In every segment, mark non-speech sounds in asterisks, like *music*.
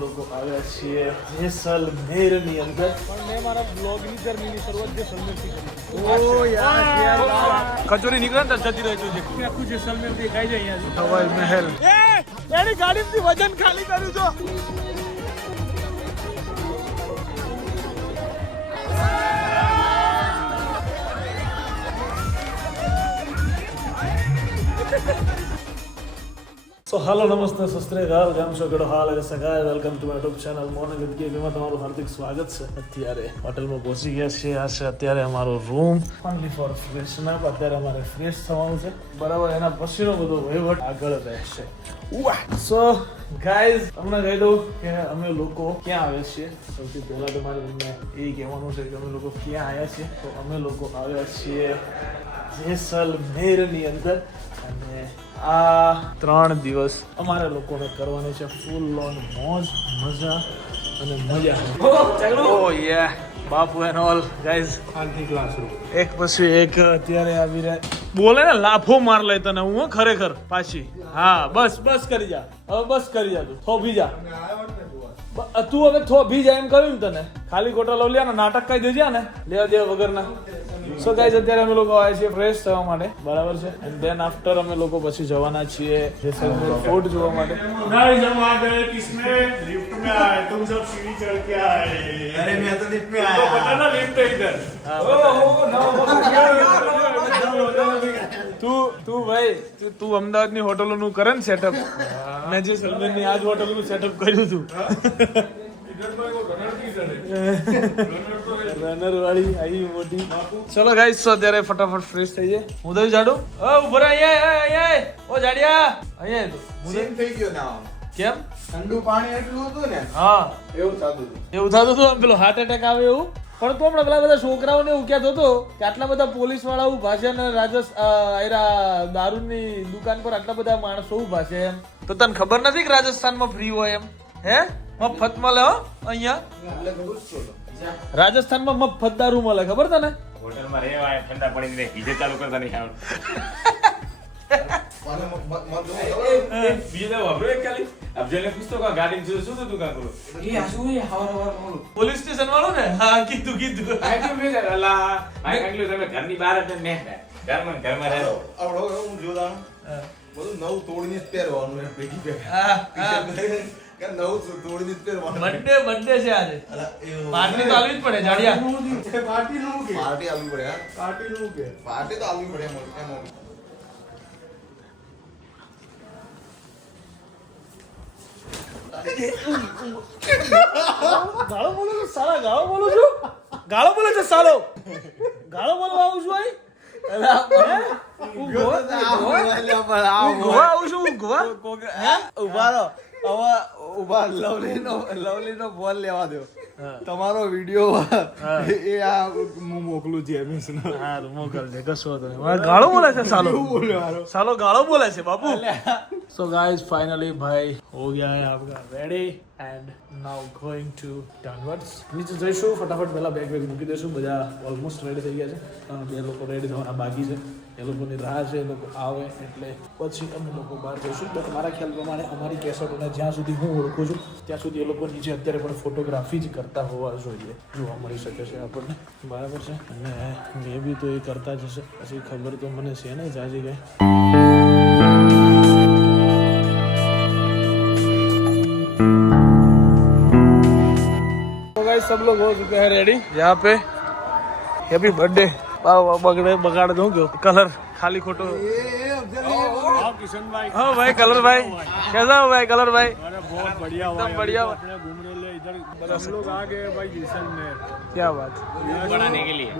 લોકો આવ્યા છીએ જેસલમેરની અંદર પણ મેં મારા બ્લોગની જર્નીની શરૂઆત જેસલમેરથી કરી ઓ યાર કચોરી નીકળે ને તો જતી રહેતું છે આખું જેસલમેર દેખાઈ જાય અહીંયાથી હવાઈ મહેલ એની ગાડીથી વજન ખાલી કર્યું છો સો હાલો નમસ્તે સસ્ત્રેકાલ કેમ છો કેડો હાલ અરે સગાય welcome to my YouTube channel morning with ગેમીમાં તમારું હાર્દિક સ્વાગત છે અત્યારે હોટલમાં પહોંચી ગયા છીએ આ છે અત્યારે અમારો room only for freshen up અત્યારે અમારે ફ્રેશ થવાનું છે બરાબર એના પછીનો બધો વહીવટ આગળ રહેશે. સો ગાઈઝ તમને કહી દઉં કે અમે લોકો ક્યાં આવ્યા છીએ સૌથી પહેલા તો તમને એ કહેવાનું છે કે અમે લોકો ક્યાં આવ્યા છીએ? તો અમે લોકો આવ્યા છીએ જેસલમેરની અંદર. અને આ ત્રણ દિવસ. અમારે લોકોને કરવાની છે ફૂલ ઓન મોજ મજા અને મજા. ઓ યે બાપુ એન્ડ ઓલ ગાઈઝ શાંતિ ક્લાસરૂમ એક પછી એક અત્યારે આવી રહ્યા. બોલે ને લાફો માર લે તને હું ખરેખર પાછી. હા બસ. બસ કરી જા. હવે બસ કરી જા તું. થોભી જા. તું હવે થોભી જા એમ કર્યું ને તને. ખાલી ખોટા લવ લ્યા ને નાટક કઈ દેજે ને લેવા દેવા વગરના. સો ગાઈઝ અત્યારે અમે લોકો આવ્યા છીએ ફ્રેશ થવા માટે બરાબર છે એન્ડ દેન આફ્ટર અમે લોકો પછી જવાના છીએ જેસલમેર ફોર્ટ જોવા માટે नहीं जब वहाँ गए किसमें लिफ्ट में आए तुम सब सीढ़ी चढ़ के आए अरे मैं तो लिफ्ट में तो आया पता ना लिफ्ट है इधर તું તું ભાઈ તું- તું અમદાવાદની હોટલોનું કરે ને સેટઅપ મેં જે સલમાનની આ જ હોટલનું સેટઅપ કર્યું હતું *laughs* રનર વાળી આવી મોટી. ચલો ગાઈસ તો અત્યારે ફટાફટ ફ્રેશ થઈ જાય હું તો જાડુ ઓ ઊભો રહે અહીંયા અહીંયા ઓ જાડિયા અહીંયા તો. સીન થઈ ગયો ના કેમ? ઠંડુ પાણી એટલું હતું ને હા. એવું થતું હતું. એવું થતું હતું આમ પેલો હાર્ટ એટેક આવે એવું. પણ તો હમણાં પેલા બધા છોકરાઓને એવું કહેતો હતો કે આટલા બધા પોલીસવાળા ઊભા છે અને રાજસ આયરા દારૂની દુકાન પર આટલા બધા માણસો ઊભા છે એમ. તો તને ખબર નથી કે રાજસ્થાનમાં ફ્રી હોય એમ? હે? મફત મળે હો અહીંયા? રાજસ્થાનમાં મફત દારૂ મળે ખબર તને? હોટલમાં રહેવા ઠંડા ઠંડા પાણીને હીજે ચાલુ કરતા નહીં મ- મ- ખબર બીજું વાપરો એક ખાલી. અફઝલને પૂછતો કે આ ગાડીમાં શું શું હતું કાં કરું? પોલીસ સ્ટેશન વાળું ને? હા કીધું કીધું. આ બે જણ? અલા, આ કાંઈક તમે ઘરની બહાર જ ને ઘરમાં ઘરમાં રહો. આવડો આવડો હું જોતા. બધું નવું તોડીને જ પહેરવાનું હા કે નવું તો તોડીને જ પહેરવાનું. બર્થડે બર્થડે છે આજે. પાર્ટી તો આલવી જ પડે જાડિયા પાર્ટી આવવી પડે હા. પાર્ટી તો આવવી પડે એમ એમ ગાળો બોલો છો સારા ગાળો બોલો છો? ગાળો બોલો છો સાલો? ગાળો બોલવા આવું છું ભાઈ? ગોવા આવું છું ઊભા રહો. હવે ઊભા લવલીનો લવલીનો બોલ લેવા દો તમારો વિડિયો એ આ હું મોકલું છે એમએસ નો હા મોકલજે કશો તો ગાળો બોલે છે સાલો? સાલો ગાળો બોલે છે બાપુ? સો ગાઈઝ ફાઇનલી ભાઈ હો ગયા હે આપકા ready and now going to downwards નીચે જઈશું ફટાફટ પહેલા બેગ બેગ મૂકી દઈશું. બધા ઓલમોસ્ટ રેડી થઈ ગયા છે. બે લોકો રેડી થવાના બાકી છે. એ લોકોની રાહ છે એ લોકો આવે એટલે પછી અમે લોકો બહાર જઈશું બટ મારા ખ્યાલ પ્રમાણે અમારી કેસેટોને જ્યાં સુધી હું ઓળખું છું ત્યાં સુધી એ લોકો નીચે અત્યારે પણ ફોટોગ્રાફી જ કરતા હોવા જોઈએ જોવા મળી શકે છે આપણને બરાબર છે અને મે બી તો એ કરતા જ હશે પછી ખબર તો મને છે નહીં જાજી કઈ तो गाइस सब लोग हो चुके हैं रेडी यहाँ पे हैप्पी बर्थडे बगड़े बगाड़ दूं क्यों कलर खाली खोटो हाँ, किशन भाई हाँ भाई कलर भाई कैसा हो भाई कलर भाई अरे बहुत बढ़िया हुआ एकदम बढ़िया हुआ। अपने घूम रहे ले इधर हम लोग आ गए भाई जैसलमेर क्या बात बनाने के लिए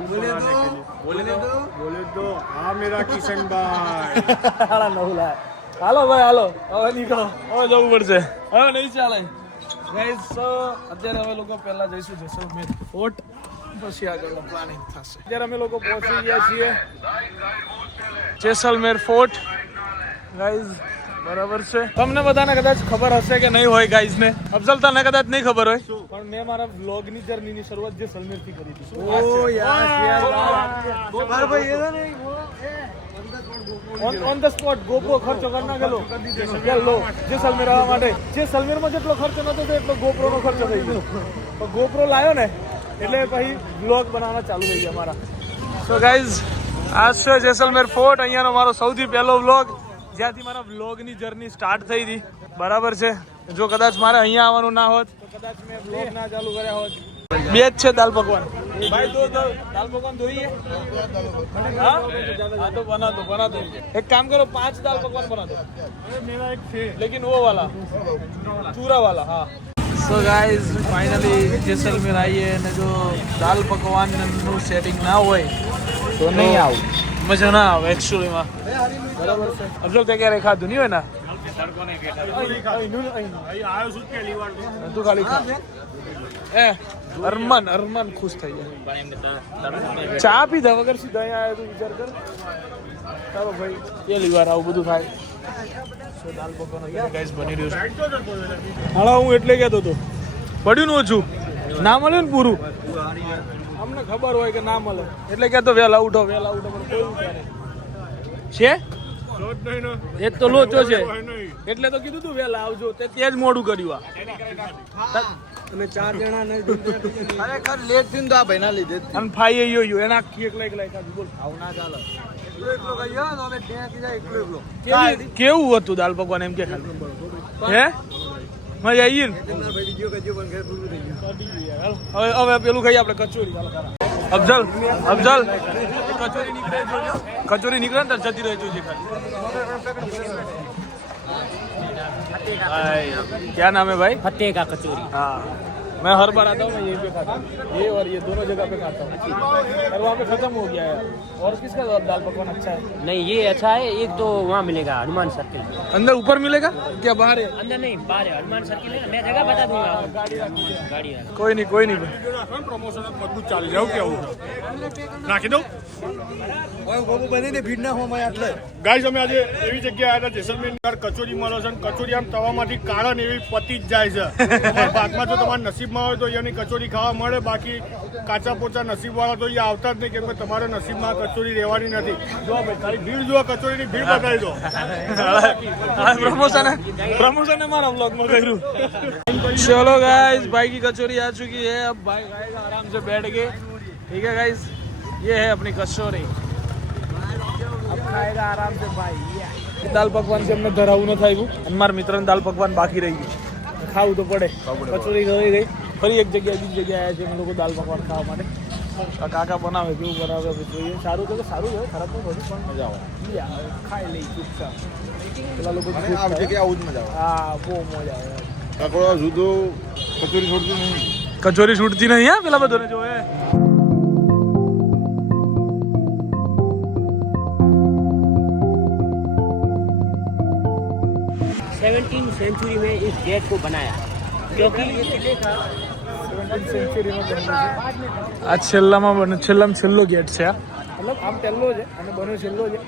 बोले तो बोले तो हाँ मेरा किशन भाई હાલા નવલા હાલો ભાઈ હાલો હવે નીકળો હવે જવું પડશે હવે નહીં ચાલે ગાઈસ સો અત્યારે અમે લોકો પહેલા જઈશું જેસલમેર ફોર્ટ પછી આગળનો પ્લાનિંગ થશે અત્યારે અમે લોકો પહોંચી ગયા છીએ જેસલમેર ફોર્ટ ગાઈઝ બરાબર છે તમને બધાને કદાચ ખબર હશે કે નહીં હોય ગાઈઝ ને અફઝલ તને કદાચ નહીં ખબર હોય પણ મેં મારા બ્લોગની જર્નીની શરૂઆત જેસલમેરથી કરી હતી ઓ યાર યાર મારા ભાઈ એ તો નહીં on on the spot GoPro ખર્ચો કરી નાખેલો કે લો જેસલમેર આવવા માટે જેસલમેરમાં જેટલો ખર્ચો નતો થયો એટલો GoPro નો ખર્ચો થઈ ગયો તો ગોપ્રો લાવ્યો ને એટલે પછી બ્લોગ બનાવવાના ચાલુ થઈ ગયા મારા સો ગાઈઝ આ છે જેસલમેર ફોર્ટ અહીંયાનો મારો સૌથી પહેલો બ્લોગ જ્યાંથી મારા બ્લોગની જર્ની સ્ટાર્ટ થઈ હતી. બરાબર છે? જો કદાચ મારે અહીંયા આવવાનું ના હોત. તો કદાચ મેં બ્લોગ ના ચાલુ કર્યા હોત. બે જ છે દાલ પકવાન. ભાઈ તો દાલ પકવાન ધોઈએ હા? હા તો બના દો બના દો. એક કામ કરો પાંચ દાલ પકવાન બના દો. મેરા એક છે. લેકિન વો વાલા ચૂરા વાલા હા. સો ગાઈઝ ફાઇનલી જેસલમેર આવીએ અને જો દાલ પકવાનનું સેટિંગ ના હોય તો નહીં આવું. મજા ના આવે એકચ્યુઅલીમાં બરાબર છે. અબ્દુલ તે ક્યારે ખાધું નહીં હોય ને? તું ખાલી ખા. એ અરમન અરમન ખુશ થઈ જાય. ચા પીધા વગર સીધા અહીંયા આવ્યો તું વિચાર કર. ચાલો ભાઈ પહેલી વાર આવું બધું થાય. So, દાલ પકવાનો ગાઈસ બની રહ્યું છે. હાલા હું એટલે કહેતો હતો. પડ્યું નું ઓછું? ના મળે ને પૂરું? અમને ખબર હોય કે ના મળે. એટલે કહેતો વહેલા ઉઠો વહેલા ઉઠો. પણ કોઈ છે? એ તો લોચો છે. એટલે તો કીધું તું વહેલા આવજો. તે તે જ મોડું કર્યું આ. તમે ચાર જણા ને ખરેખર લેટ થઈને તો આ ભાઈના લીધે અને ફાઈ યો યો એના આખી એકલા એકલા બોલ. આવું ના ચાલે. કેવું હતું દાલ પકવાન એમ કે હે? મજા આવી ને? હવે પેલું ખાઈ આપણે કચોરી. અફઝલ અફઝલ. કચોરી નીકળે કચોરી નીકળે ને જતી રહે જોજે ખાલી. ક્યાં નામ ભાઈ? ફતેહ કચોરી. હા. मैं हर बार आता हूँ मैं यहीं पे खाता हूँ ये और ये दोनों जगह पे खाता हूँ और वहाँ पे खत्म हो गया है और किसका दाल पकवान अच्छा है नहीं ये अच्छा है एक तो वहाँ मिलेगा हनुमान सर्किल अंदर ऊपर मिलेगा क्या बाहर है अंदर नहीं बाहर है हनुमान सर्किल है मैं जगह बता दूंगा आपको गाड़ी रख दीजिए गाड़ी है कोई नहीं कोई नहीं भाई રાખો ને પ્રમોશન મજબૂત ચાલી જાવ કેવું નાખી દઉં ઓય ગોપુ બનીને ભીડ ના હોમાં એટલે ગાઈઝ અમે આજે એવી જગ્યાએ આવ્યા હતા જેસલમેર ની અંદર કચોરી મળે છે અને કચોરી આમ તવામાંથી કાળા ને એવી પતી જ જાય છે તમારા ભાગમાં જો તમારા નસીબમાં હોય તો અહીંયાની કચોરી ખાવા મળે બાકી કાચા પોચા નસીબવાળા તો અહીંયા આવતા જ નહીં કેમ કે તમારા નસીબમાં આ કચોરી રહેવાની નથી જો ભાઈ ખાલી ભીડ જો કચોરીની ભીડ બતાવી દો प्रमोशन है प्रमोशन है हमारा व्लॉग में करूँ चलो गाइस भाई की कचौरी आ चुकी है अब भाई खाएगा आराम से बैठ के ठीक है गाइस ये है अपनी कचौरी अब खाएगा आराम से भाई દાલ પકવાન છે અમને ધરાવું ન થાય અને મારા મિત્રને દાલ પકવાન બાકી રહી ગયું ખાવું તો પડે કચોરી ગઈ ગઈ ફરી એક જગ્યાએ બીજી જગ્યાએ આવ્યા છે અમે લોકો દાલ પકવાન ખાવા માટે આ કાકા બનાવે કેવું બનાવે હવે જોઈએ સારું છે તો સારું છે ખરાબ તો નથી પણ મજા આવે મજા આવે ખાઈ લઈ ચૂપચાપ પેલા લોકો આ જગ્યાએ આવું જ મજા આવે હા બહુ મજા આવે કાકડો જુદો કચોરી છોડતી નહીં કચોરી છૂટતી નહીં હા પેલા બધાને જોવે सेवनटीन सेंचुरी में इस गेट को बनाया क्योंकि ये किले का આ છેલ્લામાં બને છેલ્લામાં છેલ્લો ગેટ છે આ મતલબ આમ પહેલો છે અને બન્યો છેલ્લો છે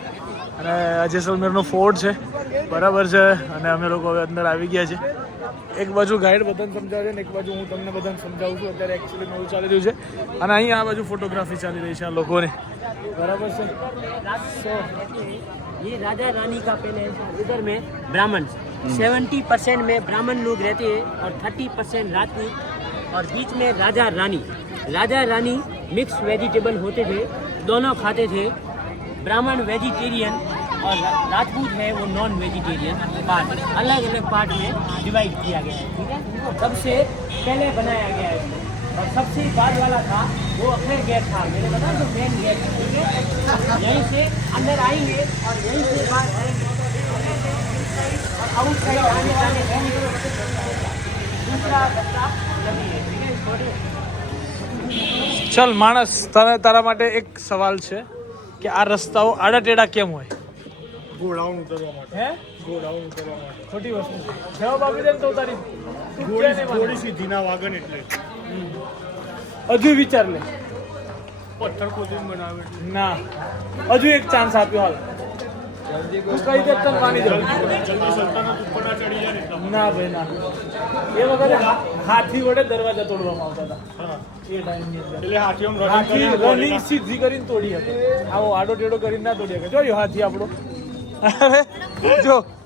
અને આ જેસલમેરનો ફોર્ટ છે બરાબર છે અને અમે લોકો હવે અંદર આવી ગયા છે એક બાજુ ગાઈડ બધાને સમજાવે છે ને એક બાજુ હું તમને બધાને સમજાવું છું અત્યારે એકચ્યુઅલી નવું ચાલી રહ્યું છે અને અહીંયા આ બાજુ ફોટોગ્રાફી ચાલી રહી છે આ લોકોની બરાબર છે So, ये राजा रानी का पैलेस इधर में ब्राह्मण सेवेंटी परसेंट में ब्राह्मण लोग रहते हैं और थर्टी परसेंट राजपूत और बीच में राजा रानी। राजा रानी मिक्स वेजिटेबल होते थे, दोनों खाते थे। ब्राह्मण वेजिटेरियन और राजपूत है वो नॉन वेजिटेरियन पार्ट अलग अलग पार्ट में डिवाइड किया गया है, ठीक है? सबसे पहले बनाया गया है। और सबसे बाद वाला था, वो अपने गेट था। मैंने बताया जो मेन गेट ठीक है? यहीं से अंदर आएँगे और यहीं से बाहर आएँगे। और आउट साइड आने जाने दूसरा रास्ता ચલ માણસ તને તારા માટે એક સવાલ છે કે આ રસ્તાઓ આડા ટેડા કેમ હોય? ગોડાઉન કરવા માટે. હે? ઘોડાઓને કરવા માટે. ખોટી વસ્તુ જવાબ આપી દે તો તારી ઘોડી ઘોડી સીધી ના વાગન એટલે. હજુ વિચાર લે. પથ્થર ખોદીને બનાવે. ના. હજુ એક ચાન્સ આપ્યો હાલ. કઈ દે તને માની ઉપર ના ભાઈ ના. એ વખતે હા- હાથી વડે દરવાજા તોડવામાં આવતા હતા. એ ટાઈમની એટલે હાથી આમ running હાથી કરીને રનિંગ સીધી કરીને તોડી શકે. આવો આડો ટેડો કરીને ના તોડી શકે. જોયો હાથી આપણો. જો.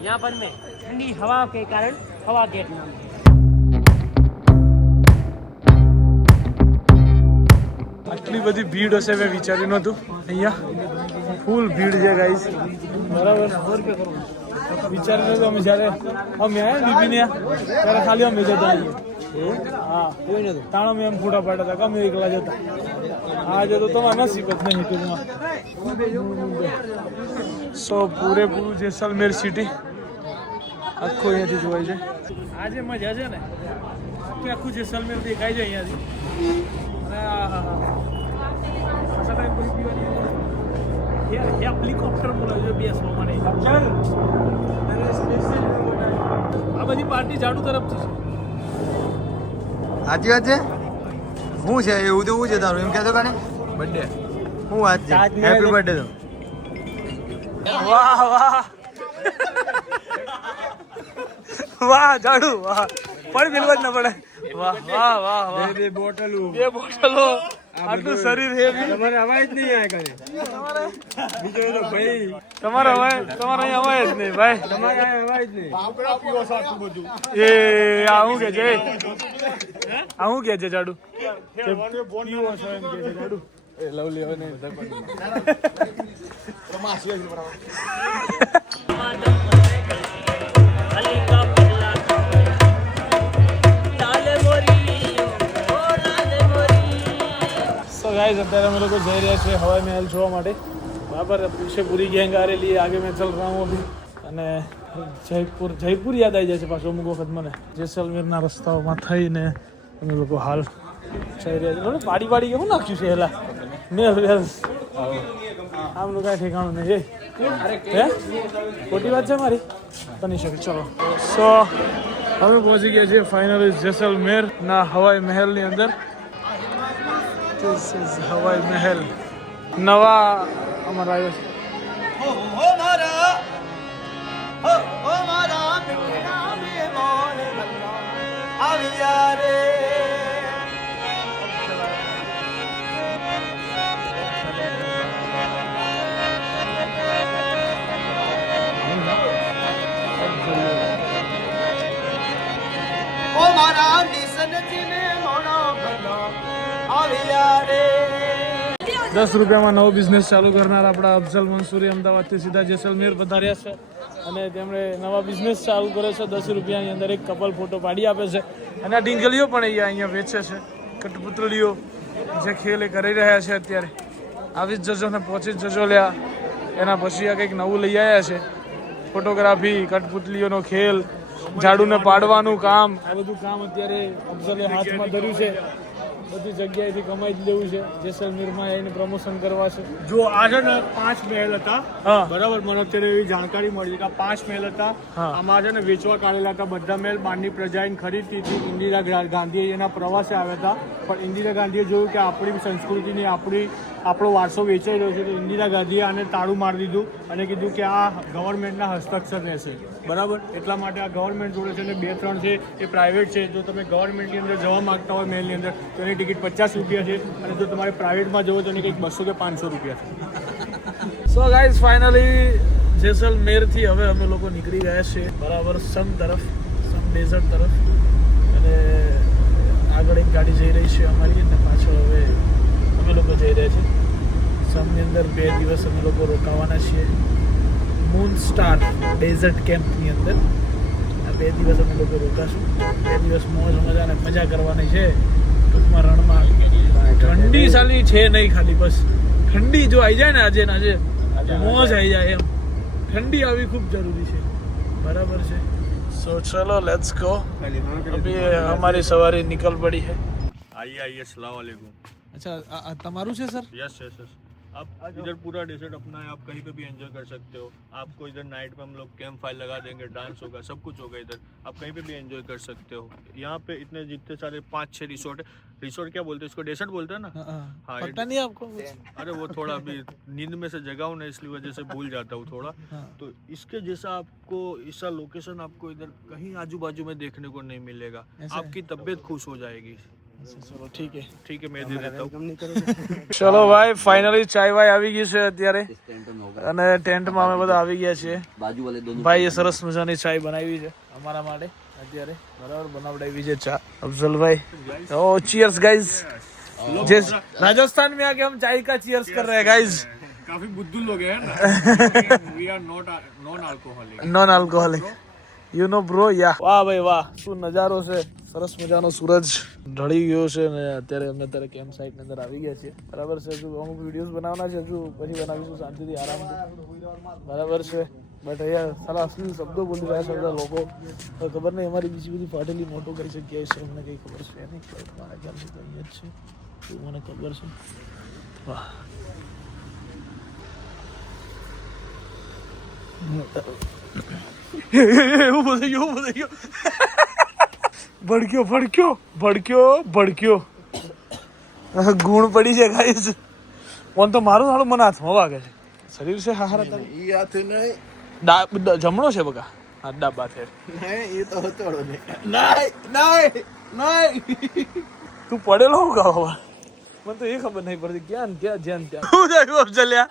यहाँ पर में ठंडी हवा के कारण हवा गेट नाम है આટલી બધી ભીડ હશે મેં વિચાર્યું નહોતું અહીંયા ફૂલ ભીડ છે ગાઈસ બરાબર વિચાર્યું નહોતું અમે જ્યારે અમે આવ્યા ને બીબીને ત્યારે ખાલી અમે જતા આવીએ હા તાણ અમે એમ ફોટા પાડ્યા હતા કે એકલા જતા આજે તો તમારા નસીબ જ નહીં ટૂંકમાં સો પૂરેપૂરું જેસલમેર સિટી આખું અહીંયાથી જોવાય છે આજે મજા છે ને કે આખું જેસલમેર દેખાય છે અહીંયાથી હેલિકોપ્ટર બોલાવે છે બેસવા માટે આ બધી પાર્ટી ઝાડુ તરફથી છે સાચી વાત છે? શું છે એવું તો એવું છે તારું એમ કહેતો કાને? બર્થડે શું વાત છે? હેપી બર્થડે તો. વાહ વાહ. વાહ જાડું વાહ. પણ બિલવા જ ન પડે. વાહ વાહ વાહ વાહ. બે બોટલો. બે બોટલો. આટલું શરીર હેવી તમારે અવાજ નહીં આવે કરે. બીજો તો ભાઈ તમારે અવાય તમારે અહીં અવાજ જ નહીં ભાઈ. તમારે અહીં અવાય જ નહીં. આપણા પીવો સાચું બધું. એ આ હું કે છે? આ હું કે છે ઝાડુ કે પીવો છો એમ કે છે જાડુ? એ લવલી હવે નહીં સો *laughs* અત્યારે અમે લોકો જઈ રહ્યા છીએ હવાઈ મહેલ જોવા માટે. બરાબર પીછે પૂરી ગેંગ આ રહી આગે મેં ચલ રહા હું અને જયપુર જયપુર યાદ આવી જાય છે પાછું અમુક વખત મને. જેસલમેરના રસ્તાઓમાં થઈને અમે લોકો હાલ જઈ રહ્યા છીએ. પાડી પાડી કેવું નાખ્યું છે પહેલાં મેલ વેલ આમનું કાંઈ ઠેકાણું નહીં હે? ખોટી વાત છે મારી? બની શકે, ચલો. સો, હવે પહોંચી ગયા છીએ ફાઇનલી જેસલમેર ના હવાઈ મહેલની અંદર. This is હવાઈ મહેલ નવા અમારા આવ્યો છે દસ રૂપિયામાં નવો બિઝનેસ ચાલુ કરનાર આપણા અફઝલ મંસૂરી અમદાવાદથી સીધા જેસલમેર પધાર્યા છે. અને તેમણે નવા બિઝનેસ ચાલુ કર્યો છે. દસ રૂપિયાની અંદર એક કપલ ફોટો પાડી આપે છે. અને આ ડીંગલીઓ પણ અહીંયા અહીંયા વેચે છે. કટપુતળીઓ જે ખેલ એ કરી રહ્યા છે અત્યારે. આવી જ જજો ને પહોંચી જજો લ્યા. એના પછી આ કંઈક નવું લઈ આવ્યા છે. ફોટોગ્રાફી કટપુતળીઓનો ખેલ, ઝાડુને પાડવાનું કામ. આ બધું કામ અત્યારે અફઝલે હાથમાં ધર્યું છે. બધી જગ્યાએથી કમાઈ જ લેવું છે. જેસલમેરમાં એને પ્રમોશન કરવા છે. જો આ છે ને પાંચ મહેલ હતા. બરાબર મને અત્યારે એવી જાણકારી મળી કે આ પાંચ મહેલ હતા. આમાં છે ને વેચવા કાઢેલા હતા. બધા મહેલ બારની પ્રજાએ ખરીદતી હતી. ઇન્દિરા ગાંધીએ એના પ્રવાસે આવ્યા હતા. પણ ઇન્દિરા ગાંધીએ જોયું કે આપણી સંસ્કૃતિની આપણી આપણો વારસો વેચાઈ રહ્યો છે. તો ઇન્દિરા ગાંધીએ આને તાળું મારી દીધું અને કીધું કે આ ગવર્મેન્ટના હસ્તાક્ષર રહેશે. બરાબર? એટલા માટે આ ગવર્મેન્ટ જોડે છે અને બે ત્રણ છે, એ પ્રાઇવેટ છે. જો તમે ગવર્મેન્ટની અંદર જવા માગતા હોય મેલની અંદર, તો એની ટિકિટ પચાસ રૂપિયા છે. અને જો તમારે પ્રાઇવેટમાં જવું તો એની કંઈક બસો કે પાંચસો રૂપિયા છે. સો ગાઈઝ ફાઇનલી જેસલમેરથી હવે અમે લોકો નીકળી ગયા છીએ બરાબર સમ તરફ, સમ ડેઝર્ટ તરફ. અને આગળ એક ગાડી જઈ રહી છે અમારી અને પાછળ હવે અમે લોકો જઈ રહ્યા છીએ. સમની અંદર બે દિવસ અમે લોકો રોકાવાના છીએ. મૂન સ્ટાર ડેઝર્ટ કેમ્પની અંદર. આ બે દિવસ અમે લોકો રોકાશું. બે દિવસ મોજ મજા અને મજા કરવાની છે. ટૂંકમાં રણમાં ઠંડી સાલી છે નહીં ખાલી બસ. ઠંડી જો આવી જાય ને આજે ને આજે મોજ આવી જાય. એમ. ઠંડી આવી ખૂબ જરૂરી છે. બરાબર છે. સો ચલો લેટ્સ ગો અભી અમારી સવારી નિકલ પડી છે આઈએ આઈએ સલામ વાલેકુમ. અચ્છા તમારું છે સર? યસ યસ યસ आप इधर पूरा डेजर्ट अपना है आप कहीं पे भी एंजॉय कर सकते हो। आपको इधर नाइट में हम लोग कैंप फायर लगा देंगे डांस होगा सब कुछ होगा इधर। आप कहीं पे भी एंजॉय कर सकते हो। यहाँ पे इतने जितने सारे पाँच छह रिसोर्ट है। रिसोर्ट क्या बोलते हैं इसको? डेजर्ट बोलते हैं ना? हाँ, पता नहीं आपको अरे वो थोड़ा अभी नींद में से जगा हूँ ना इसलिए वजह से भूल जाता हूँ थोड़ा। हाँ। तो इसके जैसा आपको ऐसा लोकेशन आपको इधर कहीं आजू बाजू में देखने को नहीं मिलेगा। आपकी तबीयत खुश हो जाएगी। *laughs* ચલો ભાઈ ફાઇનલી ચાય વાય આવી ગઈ છે અત્યારે. અને ટેન્ટમાં અમે બધા આવી ગયા છીએ. બાજુ વાલે સરસ મજાની ચાય બનાવી છે અમારા માટે અત્યારે. બરાબર બનાવડાવી છે ચા. અફઝલભાઈ. ઓ ચીયર્સ ગાઈઝ રાજસ્થાન મેં આકે હમ ચાય કા ચીયર્સ કર રહે ગાઈઝ काफी बुद्धू लोग हैं ना we are not non alcoholic non alcoholic you know bro yeah વાહ ભાઈ વાહ. શું નજારો છે. સરસ મજાનો સૂરજ ઢળી ગયો છે ને અત્યારે અમે અત્યારે કેમ્પ સાઇટની અંદર આવી ગયા છીએ. બરાબર છે, હજુ અમુક વિડીયોઝ બનાવવાના છે, હજુ પછી બનાવીશું શાંતિથી આરામ બરાબર છે બટ અહીંયા સારા અસલી શબ્દો બોલી રહ્યા છે બધા લોકો. તો ખબર નહીં અમારી બીજી બધી ફાટેલી મોટો કરી શકીએ છે, અમને કંઈ ખબર છે નહીં. મારા ખ્યાલથી તો જ છે. એવું મને ખબર છે. વાહ. *laughs* એવું થઈ એવું ગયું ભડક્યો ભડક્યો ભડક્યો ભડક્યો. ગુણ પડી છે ગાઈસ ઓન તો મારું સારું મને હાથમાં વાગે છે. શરીર છે હારા તારું? ઈ હાથ નહીં. ડા જમણો છે બકા? હા ડાબા છે. નહીં એ તો હતોડો નહીં. નહીં નહીં તું પડેલો હું બાબા મને તો એ ખબર નહીં પડતી ક્યાં ને ક્યાં જ્યાં ને ત્યાં. હું થયું અફજલ્યા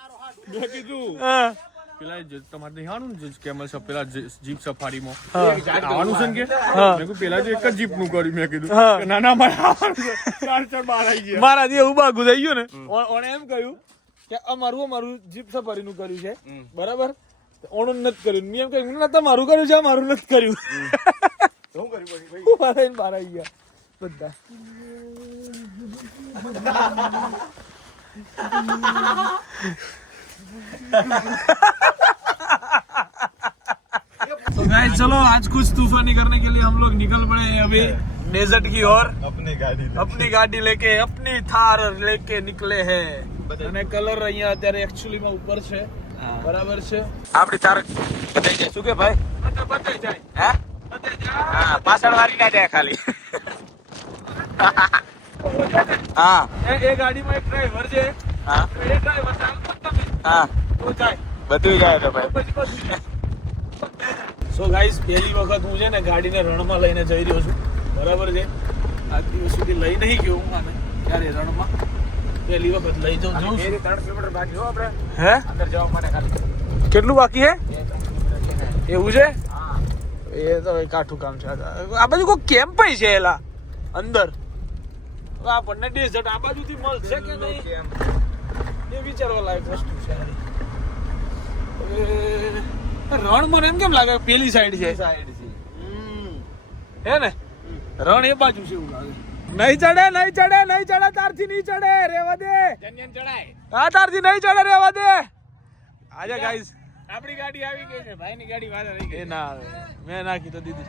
મેં કીધું હા. પેલા તમારે આવવાનું ને કેમલ છે પેલા જીપ સફારીમાં. આવવાનું છે ને કે? મેં કીધું પેલા જે એક જ જીપનું કર્યું. મેં કીધું કે ના ના મારા ચાર ચાર બાર આવી ગયા. મારા જે ઊભા ગુજાઈ ગયો ને ઓણે એમ કહ્યું કે અમારું અમારું જીપ સફારી નું કર્યું છે. બરાબર? ઓણું નથી કર્યું. મેં એમ કહ્યું ના તમારું કર્યું છે આ મારું નથી કર્યું. શું કર્યું પછી? ભાઈ? ઊભા થઈને બહાર આવી ગયા. બધા. तो गाइस चलो आज कुछ तूफानी करने के लिए हम लोग निकल पड़े हैं अभी डेजर्ट की ओर अपनी गाड़ी अपनी ગાડી લેકે अपनी થાર લેકે નીકળે હે અને કલર અહીંયા અત્યારે એકચ્યુઅલી માં ઉપર છે બરાબર છે આપડી તાર બતાઈ જાય શું કે ભાઈ બધા બતાઈ જાય હે બતાઈ જાય હા પાછળ વારી ના જાય ખાલી *laughs* હા એ એ ગાડીમાં એક ડ્રાઈવર છે હા તો એ ડ્રાઈવર ચાલતો જ તમે હા. બધું ગયા તો ભાઈ. સો ગાઈસ પહેલી વખત હું છે ને ગાડીને રણમાં લઈને જઈ રહ્યો છું. બરાબર છે? આજ દિવસ સુધી લઈ નહીં ગયો હું આને ક્યારે રણમાં? પહેલી વખત લઈ જાઉં જઉં છું ત્રણ કિલોમીટર બાકી હો આપણે. હે? અંદર જવા માટે ખાલી. કેટલું બાકી હે એવું છે? એ તો એક કાઠું કામ છે. આ બાજુ કોઈ કેમ્પ છે એલા? અંદર? હવે આપણને ડેઝર્ટ આ બાજુથી મળશે કે નહીં? એ વિચારવા લાયક વસ્તુ છે. રણ મને એમ કેમ લાગે પેલી સાઈડ છે? સાઈડ છે. હે ને? રણ એ બાજુ છે એવું લાગે. નહીં ચડે નહીં ચડે નહીં ચડે તારથી નહીં ચડે રેવા દે. ચડાય. હા તારથી નહીં ચડે રેવા દે. આજે ગાઈસ આપણી ગાડી આવી ગઈ છે ભાઈની ગાડી વાત ગઈ એ ના આવે. મેં નાખી તો દીધી.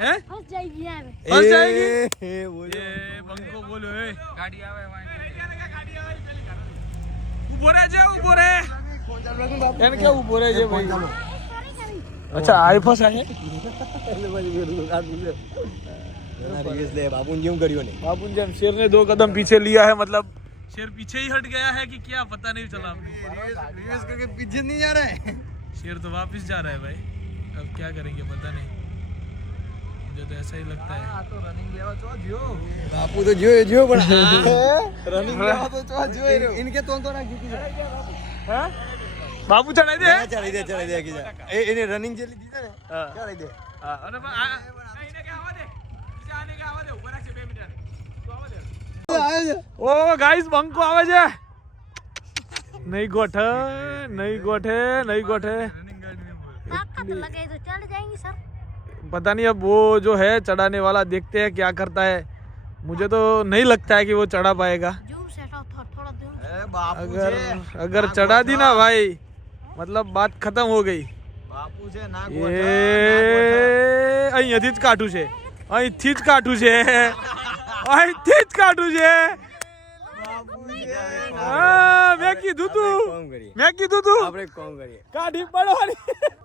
हैं फंस जाएगी यार फंस जाएगी એ બોલો ये બંકો બોલ્યો એ ગાડી આવે ઉભો રહે છે ઉભો રહે એને કે ઉભો રહે છે ભાઈ અચ્છા આઈ ફસા છે બાપુ જેમ કર્યો ને बाबू जब शेर ने दो कदम पीछे लिया है मतलब शेर पीछे ही हट गया है कि क्या पता नहीं चला रिवर्स करके पीछे नहीं जा रहा है शेर तो वापस जा रहा है भाई अब क्या करेंगे पता नहीं मुझे तो ऐसा ही लगता है *laughs* બાપુ તો જોયો જોયો પણ રનિંગ લેવા તો ચો જોઈ રહ્યો ઇનકે તો તો ના જીતી हाँ? બાપુ ચડાઈ દે ચડી દે ચડી દે કીધા એ એને રનિંગ જેટલી દીધા ને હા. ચડી દે હા, અને પણ આ- આ- એને કે આવવા દે. બીજા આને કે આવવા દે. ઊભા રાખજે બે મિનિટ. તો આવવા દે. ઓ ગાઈસ બંકો આવે છે નહીં ગોઠે નહીં ગોઠે નહીં ગોઠે ताकत लगे तो चल जाएंगे सर पता नहीं अब वो जो है चढ़ाने वाला देखते हैं क्या करता है मुझे तो नहीं लगता है कि वो चढ़ा पाएगा जूम से हटाओ थोड़ा थोड़ा दूर એ બાપુ अगर છે अगर चढ़ा दी ना भाई मतलब बात खत्म हो गई બાપુ છે ના એ અહીંયાથી જ કાઢું છે અહીંથી જ કાઢું છે અહીંથી જ કાઢું છે હા મેં કીધું તું કોમ કરીએ મેં કીધું તું આપણે કોમ કરીએ ગાડી પડવાની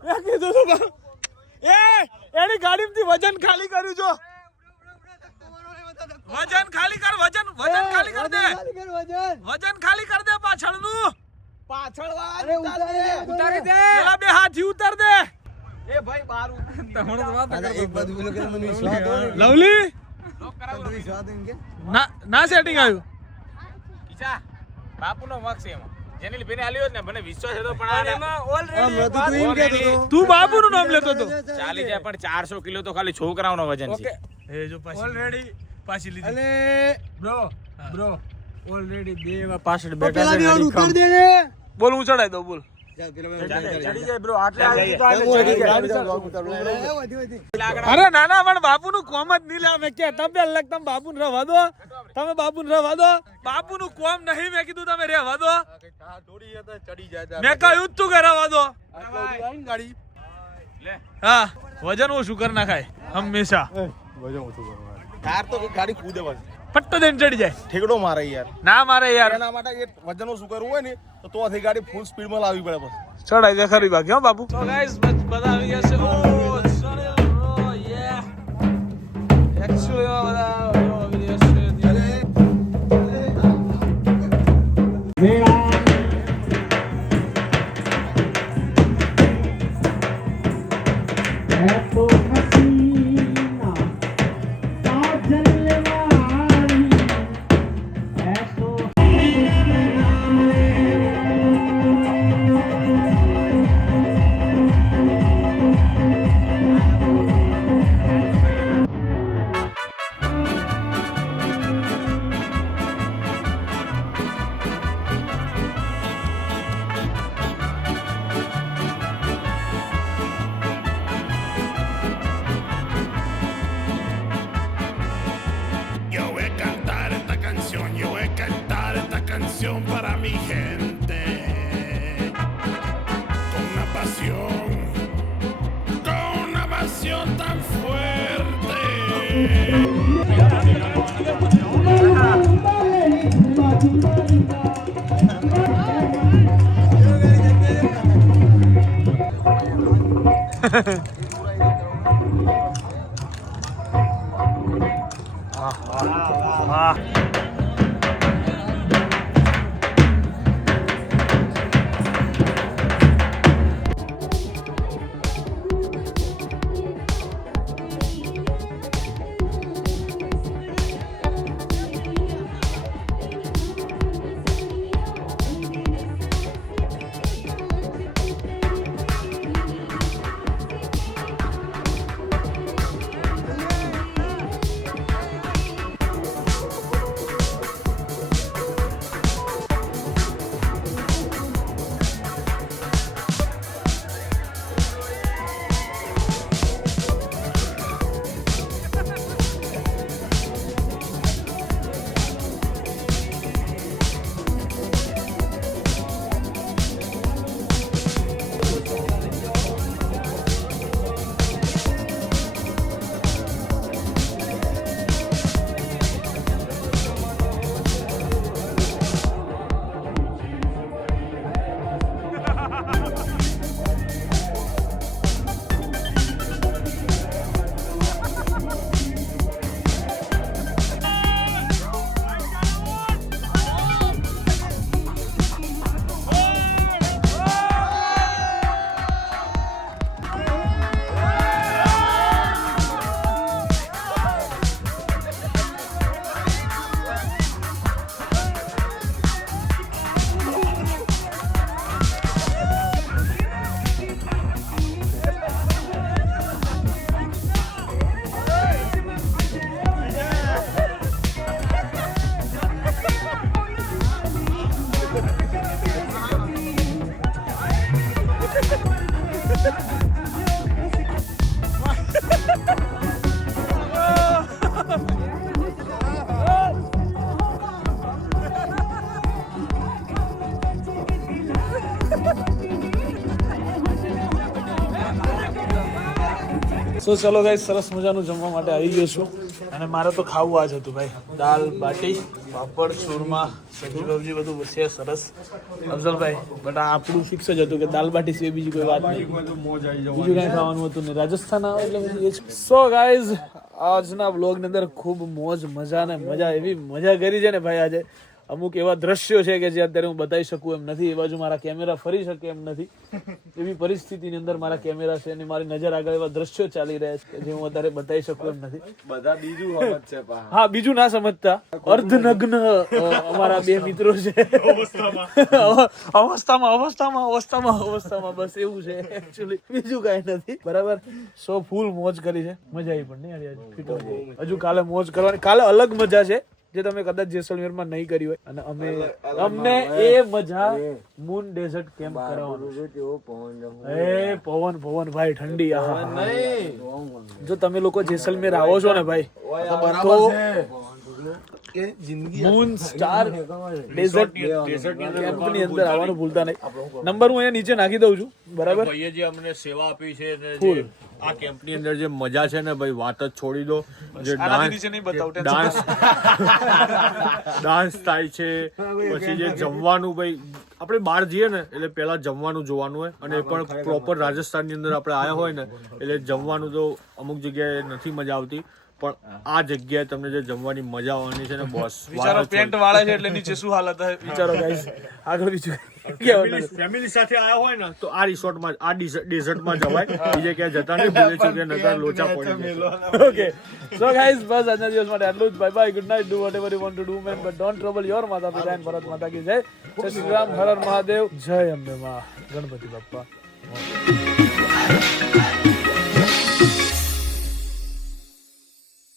મેં કીધું તું પણ. એ એની ગાડીમાંથી વજન ખાલી કર્યું છો વજન ખાલી કર વજન વજન ખાલી કર દે. વજન ખાલી કર દે પાછળનું. પાછળ વાળા ઉતારી દે. પેલા બે હાથી ઉતાર દે. એ ભાઈ બાર. એક બાજુ બોલો કે મને વિશ્વાસ હતો લવલી? ના ના સેટિંગ આવ્યું. કિચા બાપુનો છે એમાં. જેની બેને આલ્યો ને મને વિશ્વાસ હતો પણ આને આમ તું એમ કહેતો હતો. તું બાબુનું નામ લેતો હતો? ચાલી જાય પણ ચારસો કિલો તો ખાલી છોકરાઓનો વજન છે. એ જો પાછી ઓલરેડી પાછી લીધી. અને બ્રો બ્રો. ઓલરેડી બે પાછળ બેઠા છે બોલ હું ચડાઈ દઉં બોલ. અરે ના ના પણ બાપુનું કોમ જ નહીં લે. મેં કે તમે અલગ તમે બાપુને રહેવા દો. તમે બાપુને રહેવા દો. બાપુનું કોમ નહીં મેં કીધું તમે રહેવા દો. મેં કહ્યું જ તું કે રહેવા દો. હા વજન ઓછું કરી નાખાય હંમેશા. કાર તો ગાડી કૂદે પટ્ટો દઈને ચડી જાય. ઠેકડો મારે યાર. ના મારે યાર. એના માટે એ વજન શું કરવું હોય ને તો તો આથી ગાડી ફૂલ સ્પીડમાં લાવવી પડે બસ. ચડાઈ દે ખરી બાકી હો બાપુ. તો ગાઈસ બધા આવી ગયા છે. ઓ સોરી ઓ યે એક્ચ્યુઅલી બધા 好啊，好啊。好啊好啊 સો ચલો ગાઈ સરસ મજાનું જમવા માટે આવી ગયો છું. અને મારે તો ખાવું આ જ હતું ભાઈ. દાલ બાટી, પાપડ, ચૂરમા સબ્જી બબ્જી બધું છે સરસ. અફઝલભાઈ, બટ આ આપણું ફિક્સ જ હતું કે દાલ બાટી સિવાય બીજી કોઈ વાત નહીં. બીજું કાંઈ ખાવાનું હતું નહીં. રાજસ્થાન આવે એટલે એ સો ગાઈઝ આજના બ્લોગની અંદર ખૂબ મોજ મજા ને મજા એવી મજા કરી છે ને ભાઈ આજે. અમુક એવા દ્રશ્યો છે કે જે અત્યારે હું બતાવી શકું એમ નથી. એ બાજુ મારા કેમેરા ફરી શકે એમ નથી. એવી પરિસ્થિતિની અંદર મારા કેમેરા છે અને મારી નજર આગળ એવા દ્રશ્યો ચાલી રહ્યા છે જે હું અત્યારે બતાવી શકું એમ નથી. બધા બીજું છે હા બીજું ના સમજતા. અર્ધનગ્ન અમારા બે મિત્રો છે. અવસ્થામાં અવસ્થામાં અવસ્થામાં અવસ્થામાં. બસ એવું છે એકચ્યુઅલી બીજું કાંઈ નથી. બરાબર? સો ફૂલ મોજ કરી છે. મજા આવી પણ નહીં. હજુ કાલે મોજ કરવાની કાલે અલગ મજા છે. જે તમે કદાચ જેસલમેરમાં નહીં કરી હોય. અને અમે અમને એ મજા મૂન ડેઝર્ટ કેમ્પ કરવાનું એ પવન પવન ભાઈ ઠંડી આહા જો તમે લોકો જેસલમેર આવો છો ને ભાઈ તો કે જિંદગી મૂન સ્ટાર ડેઝર્ટ કેમ્પની અંદર આવવાનું ભૂલતા નહીં. નંબર હું અહીંયા નીચે નાખી દઉં છું. બરાબર? ભાઈએ જે અમને સેવા આપી છે ને જે Full. આ કેમ્પની અંદર જે મજા છે ને ભાઈ વાત જ છોડી દો. જે ડાન્સ નીચે નહીં બતાવું ડાન્સ ડાન્સ *laughs* થાય છે પછી જે જમવાનું ભાઈ આપણે બહાર જઈએ ને એટલે પહેલા જમવાનું જોવાનું હોય. અને પણ પ્રોપર રાજસ્થાનની અંદર આપણે આવ્યા હોય ને એટલે જમવાનું તો અમુક જગ્યાએ નથી મજા આવતી. પણ આ જગ્યાએ તમને જે જમવાની મજા આવવાની છે ને *laughs* બોસ વિચારો પેન્ટ વાળા છે એટલે નીચે શું હાલત હશે વિચારો ગાઈસ આગળ બીજું ફેમિલી સાથે આયા હોય ને તો આ રિસોર્ટમાં આ ડેઝર્ટમાં જવાય. બીજે ક્યાંય જતા નહીં ભૂલે છે કે નકર લોચા પડી ઓકે સો ગાઈસ બસ આજના દિવસ માટે આટલું જ. Bye bye good night do whatever you want to do man but don't trouble your માતા પિતા એન્ડ ભરત માતા કી જય જય શ્રી રામ હર હર મહાદેવ. જય અંબે મા. ગણપતિ બાપ્પા.